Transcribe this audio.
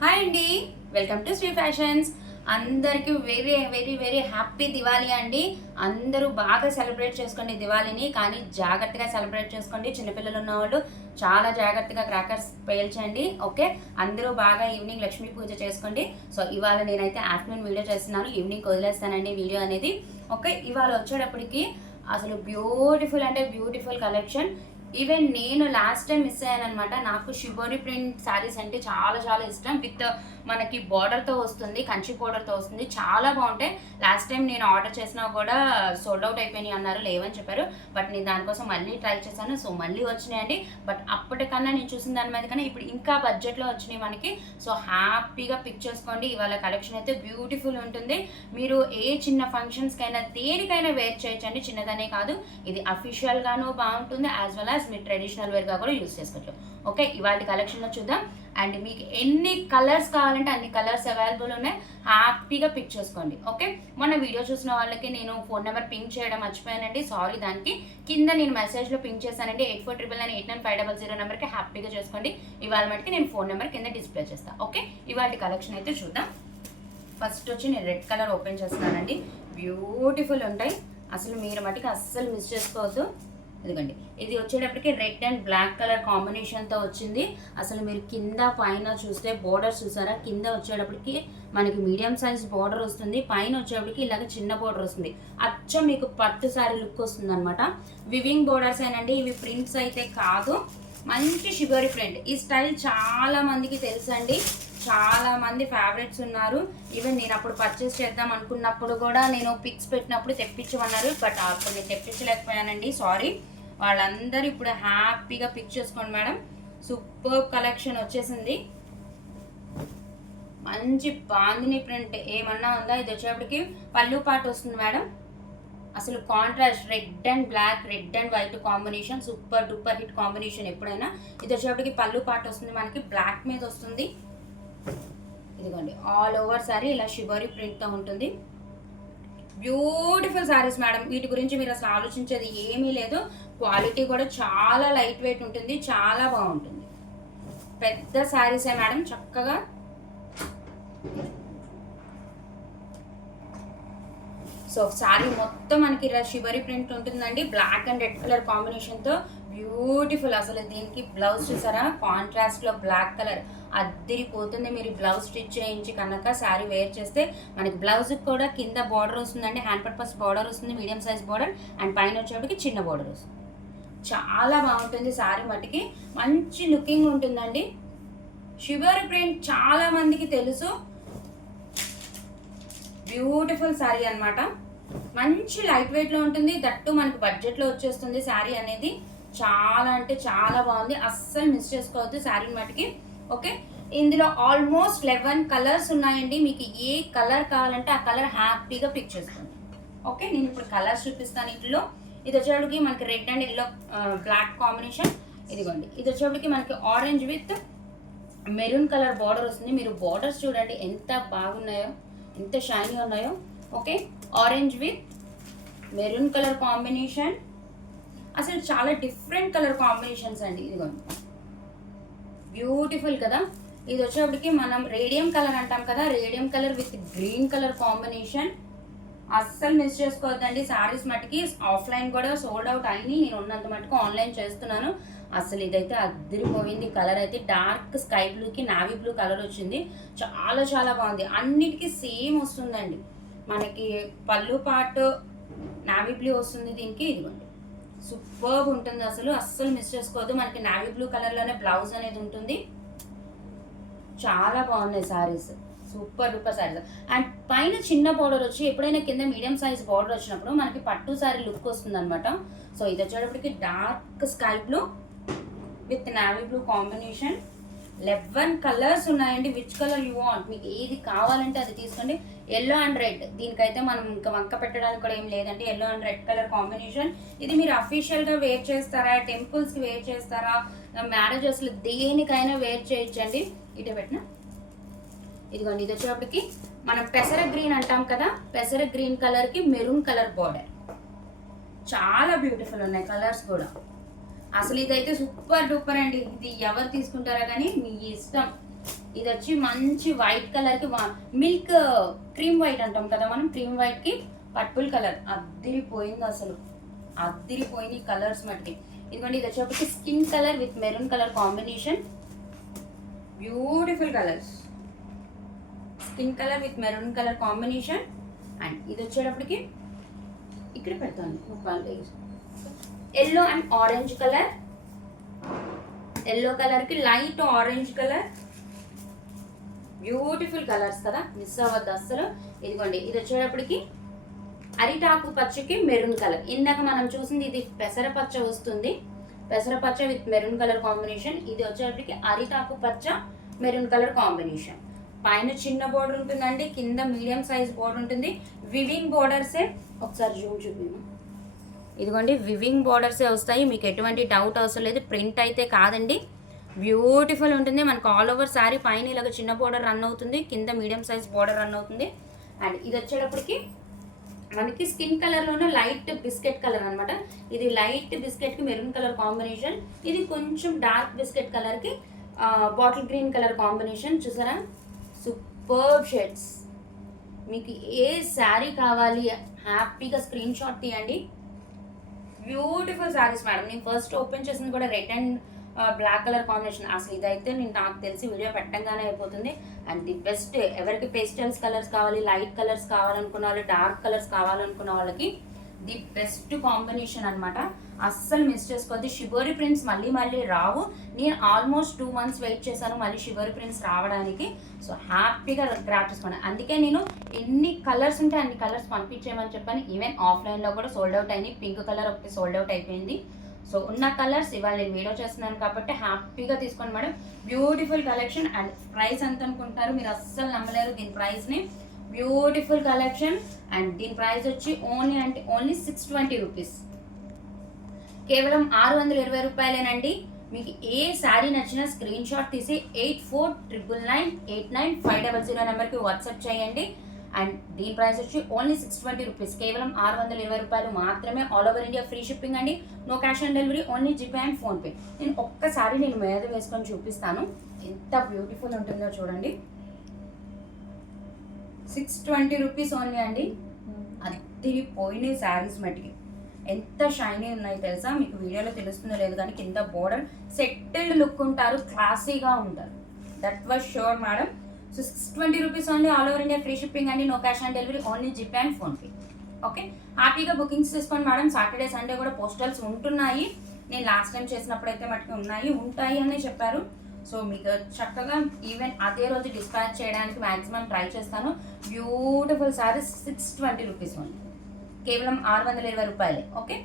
Hi అండి, welcome to Shri fashions. అందరికీ very very very happy Diwali అండి. అందరూ బాగా సెలబ్రేట్ చేసుకోండి దివాళీని, కానీ జాగ్రత్తగా సెలబ్రేట్ చేసుకోండి. చిన్నపిల్లలు ఉన్న వాళ్ళు చాలా జాగ్రత్తగా క్రాకర్స్ పేల్చండి. ఓకే, అందరూ బాగా ఈవినింగ్ లక్ష్మీ పూజ చేసుకోండి. సో ఇవాళ నేనైతే ఆఫ్టర్నూన్ వీడియో చేస్తున్నాను, ఈవినింగ్ వదిలేస్తానండి వీడియో అనేది. ఓకే, ఇవాళ వచ్చేటప్పటికి అసలు బ్యూటిఫుల్ అంటే బ్యూటిఫుల్ కలెక్షన్. ఈవెన్ నేను లాస్ట్ టైం మిస్ అయ్యాను అనమాట. నాకు షిబోరి ప్రింట్ శారీస్ అంటే చాలా చాలా ఇష్టం. విత్ మనకి బార్డర్తో వస్తుంది, కంచి బార్డర్తో వస్తుంది, చాలా బాగుంటాయి. లాస్ట్ టైం నేను ఆర్డర్ చేసినా కూడా సోల్డ్ అవుట్ అయిపోయినాయి అన్నారు, లేవని చెప్పారు. బట్ నేను దానికోసం మళ్ళీ ట్రై చేశాను, సో మళ్ళీ వచ్చినాయండి. బట్ అప్పటికన్నా నేను చూసిన దాని మీద కన్నా ఇప్పుడు ఇంకా బడ్జెట్లో వచ్చినాయి మనకి. సో హ్యాపీగా పిక్ చేసుకోండి. ఇవాళ కలెక్షన్ అయితే బ్యూటిఫుల్ ఉంటుంది. మీరు ఏ చిన్న ఫంక్షన్స్కైనా దేనికైనా వేర్ చేయొచ్చండి, చిన్నదనే కాదు. ఇది అఫీషియల్గానూ బాగుంటుంది, యాజ్ వెల్ యాజ్ మీరు ట్రెడిషనల్ వేర్గా కూడా యూస్ చేసుకోవచ్చు. ఓకే, ఇవాళ కలెక్షన్లో చూద్దాం. అండ్ మీకు ఎన్ని కలర్స్ కావాలంటే అన్ని కలర్స్ అవైలబుల్ ఉన్నాయి, హ్యాపీగా పిక్ చేసుకోండి. ఓకే, మొన్న వీడియో చూసిన వాళ్ళకి నేను ఫోన్ నెంబర్ పింక్ చేయడం మర్చిపోయానండి, సారీ. దానికి కింద నేను మెసేజ్లో పింక్ చేశానండి, 8499989500 నెంబర్కి హ్యాపీగా చేసుకోండి. ఇవాళ మటుకి నేను ఫోన్ నెంబర్ కింద డిస్ప్లే చేస్తాను. ఓకే, ఇవాళ కలెక్షన్ అయితే చూద్దాం. ఫస్ట్ వచ్చి నేను రెడ్ కలర్ ఓపెన్ చేస్తున్నానండి. బ్యూటిఫుల్ ఉంటాయి, అసలు మీరు మటుకు అస్సలు మిస్ చేసుకోవద్దు. ఇదిగోండి, ఇది వచ్చేటప్పటికి రెడ్ అండ్ బ్లాక్ కలర్ కాంబినేషన్తో వచ్చింది. అసలు మీరు కింద పైన చూస్తే బోర్డర్స్ చూసారా, కింద వచ్చేటప్పటికి మనకి మీడియం సైజ్ బోర్డర్ వస్తుంది, పైన వచ్చేటప్పటికి ఇలాగ చిన్న బోర్డర్ వస్తుంది. అచ్చం మీకు పట్టు సారీ లుక్ వస్తుంది అనమాట. వివింగ్ బోర్డర్స్ ఏనండి ఇవి, ప్రింట్స్ అయితే కాదు. మంచి షిబోరి ప్రింట్. ఈ స్టైల్ చాలా మందికి తెలుసండి, చాలా మంది ఫేవరెట్స్ ఉన్నారు. ఈవెన్ నేను అప్పుడు పర్చేస్ చేద్దాం అనుకున్నప్పుడు కూడా నేను పిక్స్ పెట్టినప్పుడు తెప్పించమన్నారు, బట్ అప్పుడు నేను తెప్పించలేకపోయానండి, సారీ. వాళ్ళందరూ ఇప్పుడు హ్యాపీగా పిక్ చేసుకోండి మేడం. సూపర్ కలెక్షన్ వచ్చేసింది. మంచి బాందిని ప్రింట్ ఏమన్నా ఉందా. ఇది వచ్చేటప్పటికి పళ్ళు పాటు వస్తుంది మేడం. అసలు contrast red and black, red and white combination super duper hit combination ఎప్పుడైనా. ఇది వచ్చేటప్పటికి పళ్ళు పాటు వస్తుంది మనకి, బ్లాక్ మీద వస్తుంది. ఇదిగోండి, ఆల్ ఓవర్ సారీ ఇలా షిబోరి ప్రింట్తో ఉంటుంది. బ్యూటిఫుల్ శారీస్ మేడం, వీటి గురించి మీరు అసలు ఆలోచించేది ఏమీ లేదు. క్వాలిటీ కూడా చాలా లైట్ వెయిట్ ఉంటుంది, చాలా బాగుంటుంది. పెద్ద శారీసే మేడం, చక్కగా. సో శారీ మొత్తం మనకి ఇలా షిబోరి ప్రింట్ ఉంటుందండి, బ్లాక్ అండ్ రెడ్ కలర్ కాంబినేషన్తో బ్యూటిఫుల్. అసలు దీనికి బ్లౌజ్ చూసారా, కాంట్రాస్ట్లో బ్లాక్ కలర్ అద్దరిపోతుంది. మీరు బ్లౌజ్ స్టిచ్ చేయించి కనుక శారీ వేర్ చేస్తే మనకి బ్లౌజ్కి కూడా కింద బార్డర్ వస్తుందండి, హ్యాండ్ పర్పస్ బార్డర్ వస్తుంది, మీడియం సైజ్ బార్డర్. అండ్ పైన వచ్చేప్పటికి చిన్న బార్డర్ వస్తుంది. చాలా బాగుంటుంది శారీ మటుకి, మంచి లుకింగ్ ఉంటుందండి. షిబోరి ప్రింట్ చాలా మందికి తెలుసు. బ్యూటిఫుల్ శారీ అనమాట, మంచి లైట్ వెయిట్లో ఉంటుంది, దట్టు మనకి బడ్జెట్లో వచ్చేస్తుంది శారీ అనేది. చాలా అంటే చాలా బాగుంది, అస్సలు మిస్ చేసుకోవద్దు శారీ మటుకి. ఓకే, ఇందులో ఆల్మోస్ట్ 11 కలర్స్ ఉన్నాయండి. మీకు ఏ కలర్ కావాలంటే ఆ కలర్ హ్యాపీగా పిక్ చేసుకోండి. ఓకే, నేను ఇప్పుడు కలర్స్ చూపిస్తాను. ఇంట్లో ఇది వచ్చేటికి మనకి red and yellow black combination. ఇదిగోండి, ఇది వచ్చేటికి మనకి orange with maroon colour border వస్తుంది. మీరు బార్డర్స్ చూడండి ఎంత బాగున్నాయో, ఎంత షైనీ ఉన్నాయో. Okay, orange with maroon colour combination, అసలు చాలా డిఫరెంట్ కలర్ కాంబినేషన్స్ అండి. ఇదిగోండి, బ్యూటిఫుల్ కదా. ఇది వచ్చేప్పటికి మనం రేడియం కలర్ అంటాం కదా, radium colour with green colour combination. అస్సలు మిస్ చేసుకోవద్దండి శారీస్ మటుకి. ఆఫ్లైన్ కూడా సోల్డ్ అవుట్ అయినాయి, నేను ఉన్నంత మటుకు ఆన్లైన్ చేస్తున్నాను. అసలు ఇదైతే అద్దరిపోయింది. కలర్ అయితే డార్క్ స్కై బ్లూకి నావీ బ్లూ కలర్ వచ్చింది, చాలా చాలా బాగుంది. అన్నిటికీ సేమ్ వస్తుందండి, మనకి పళ్ళు పాటు నావీ బ్లూ వస్తుంది దీనికి. ఇదిగోండి, సూపర్గా ఉంటుంది, అసలు అస్సలు మిస్ చేసుకోవద్దు. మనకి నావీ బ్లూ కలర్లోనే బ్లౌజ్ అనేది ఉంటుంది. చాలా బాగున్నాయి saris, super duper saris. And పైన చిన్న బార్డర్ వచ్చి, ఎప్పుడైనా కింద మీడియం సైజ్ బార్డర్ వచ్చినప్పుడు మనకి పట్టు శారీ లుక్ వస్తుంది అనమాట. సో ఇది వచ్చేటప్పటికి dark sky blue with navy blue combination. 11 colours ఉన్నాయండి. విచ్ కలర్ యూ వాంట్, మీకు ఏది కావాలంటే అది తీసుకోండి. ఎల్లో అండ్ రెడ్, దీనికైతే మనం ఇంకా వంక పెట్టడానికి కూడా ఏం లేదండి. Yellow and red colour combination. ఇది మీరు అఫీషియల్గా వేర్ చేస్తారా, టెంపుల్స్కి వేర్ చేస్తారా, మ్యారేజెస్లో దేనికైనా వేర్ చేయొచ్చండి. ఇటు పెట్టిన ఇదిగోండి, ఇది వచ్చేటప్పటికి మనం పెసర గ్రీన్ అంటాం కదా, పెసర గ్రీన్ కలర్కి మెరూన్ కలర్ బార్డర్. చాలా బ్యూటిఫుల్ ఉన్నాయి కలర్స్ కూడా. అసలు ఇదైతే సూపర్ డూపర్ అండి. ఇది ఎవరు తీసుకుంటారా కానీ మీ ఇష్టం. ఇది వచ్చి మంచి వైట్ కలర్కి మిల్క్ క్రీమ్ వైట్ అంటాం కదా మనం, క్రీమ్ వైట్కి పర్పుల్ కలర్ అద్దిరిపోయింది అసలు, అద్దిరిపోయింది కలర్స్ మటుకి. ఇదిగోండి ఇది వచ్చేప్పటికి skin colour with maroon colour combination, beautiful colours, skin colour with maroon colour combination. And ఇది వచ్చేటప్పటికి ఇక్కడ పెడతాను yellow and orange colour, yellow కలర్కి light orange colour, beautiful colours కదా, మిస్ అవ్వద్దు అస్సలు. ఇదిగోండి ఇది వచ్చేటప్పటికి అరిటాకు పచ్చకి మెరూన్ కలర్, ఇందాక మనం చూసింది ఇది పెసరపచ్చ వస్తుంది, పెసరపచ్చ విత్ మెరూన్ కలర్ కాంబినేషన్. ఇది వచ్చేటప్పటికి అరిటాకు పచ్చ మెరూన్ కలర్ కాంబినేషన్. పైన చిన్న బోర్డర్ ఉంటుందండి, కింద మీడియం సైజ్ బోర్డర్ ఉంటుంది. వివింగ్ బోర్డర్సే, ఒకసారి జూమ్ చూపిము. ఇదిగోండి వివింగ్ బోర్డర్సే వస్తాయి, మీకు ఎటువంటి డౌట్ అవసరం లేదు, ప్రింట్ అయితే కాదండి. బ్యూటిఫుల్ ఉంటుంది. మనకు ఆల్ ఓవర్ శారీ పైన ఇలాగ చిన్న బోర్డర్ రన్ అవుతుంది, కింద మీడియం సైజ్ బోర్డర్ రన్ అవుతుంది. అండ్ ఇది వచ్చేటప్పటికి మనకి స్కిన్ కలర్లోనే లైట్ బిస్కెట్ కలర్ అనమాట. ఇది లైట్ బిస్కెట్కి మెరూన్ కలర్ కాంబినేషన్, ఇది కొంచెం డార్క్ బిస్కెట్ కలర్కి బాటిల్ గ్రీన్ కలర్ కాంబినేషన్. చూసారా, సూపర్బ్ షేడ్స్. మీకు ఏ శారీ కావాలి హ్యాపీగా స్క్రీన్ షాట్ తీయండి. Beautiful saris madam. నేను ఫస్ట్ ఓపెన్ చేసింది కూడా red and black colour combination. అసలు ఇదైతే నాకు తెలిసి వీడియో పెట్టంగానే అయిపోతుంది. అండ్ ది బెస్ట్, ఎవరికి పేస్టల్స్ కలర్స్ కావాలి, లైట్ కలర్స్ కావాలనుకున్న వాళ్ళు, డార్క్ కలర్స్ కావాలనుకున్న వాళ్ళకి ది బెస్ట్ కాంబినేషన్ అనమాట. అస్సలు మిస్ చేసుకోవద్దు. షిబోరి ప్రింట్స్ మళ్ళీ మళ్ళీ రావు. నేను ఆల్మోస్ట్ 2 months వెయిట్ చేశాను మళ్ళీ షిబోరి ప్రింట్స్ రావడానికి. సో హ్యాపీగా గ్రాప్ చేసుకోండి. అందుకే నేను ఎన్ని కలర్స్ ఉంటే అన్ని కలర్స్ పంపించేయమని చెప్పాను. ఈవెన్ ఆఫ్లైన్లో కూడా సోల్డ్ అవుట్ అయినాయి. పింక్ కలర్ ఒకటి సోల్డ్ అవుట్ అయిపోయింది. సో ఉన్న కలర్స్ ఇవాళ నేను వీడియో చేస్తున్నాను కాబట్టి హ్యాపీగా తీసుకోండి madam. Beautiful collection. And price ఎంత అనుకుంటారు మీరు, అస్సలు నమ్మలేరు దీని ప్రైస్ని. Beautiful collection. అండ్ దీని ప్రైస్ వచ్చి ఓన్లీ 620 రూపీస్, కేవలం 620 రూపాయలేనండి. మీకు ఏ శారీ నచ్చినా స్క్రీన్ షాట్ తీసి 8499989500 నెంబర్కి వాట్సాప్ చేయండి. అండ్ దీని ప్రైస్ వచ్చి ఓన్లీ 620 రూపీస్, కేవలం 620 రూపాయలు మాత్రమే. All over India free shipping అండి, no cash on delivery, only GPay and PhonePe. నేను ఒక్కసారి నేను మీద వేసుకొని చూపిస్తాను ఎంత బ్యూటిఫుల్ ఉంటుందో చూడండి. 620 రూపీస్ ఓన్లీ అండి. అది పోయినాయి శారీస్ మట్టికి, ఎంత షైనీ ఉన్నాయి తెలుసా, మీకు వీడియోలో తెలుస్తుందో లేదు కానీ కింద బోర్డర్ సెటిల్డ్ లుక్ ఉంటారు, క్లాసీగా ఉంటారు. That was sure madam. So 620 rupees only, all over India free shipping అండి, no cash on delivery, only GPay and PhonePe. Okay, హ్యాపీగా బుకింగ్స్ చేసుకోండి మేడం. సాటర్డే సండే కూడా పోస్టల్స్ ఉంటున్నాయి. నేను లాస్ట్ టైం చేసినప్పుడు అయితే మటుకు ఉంటాయి అని చెప్పారు. సో మీకు చక్కగా ఈవెన్ అదే రోజు డిస్పాచ్ చేయడానికి మ్యాక్సిమం ట్రై చేస్తాను. బ్యూటిఫుల్ సారీస్ 620 రూపీస్ ఓన్లీ, కేవలం 620 రూపాయలే. ఓకే.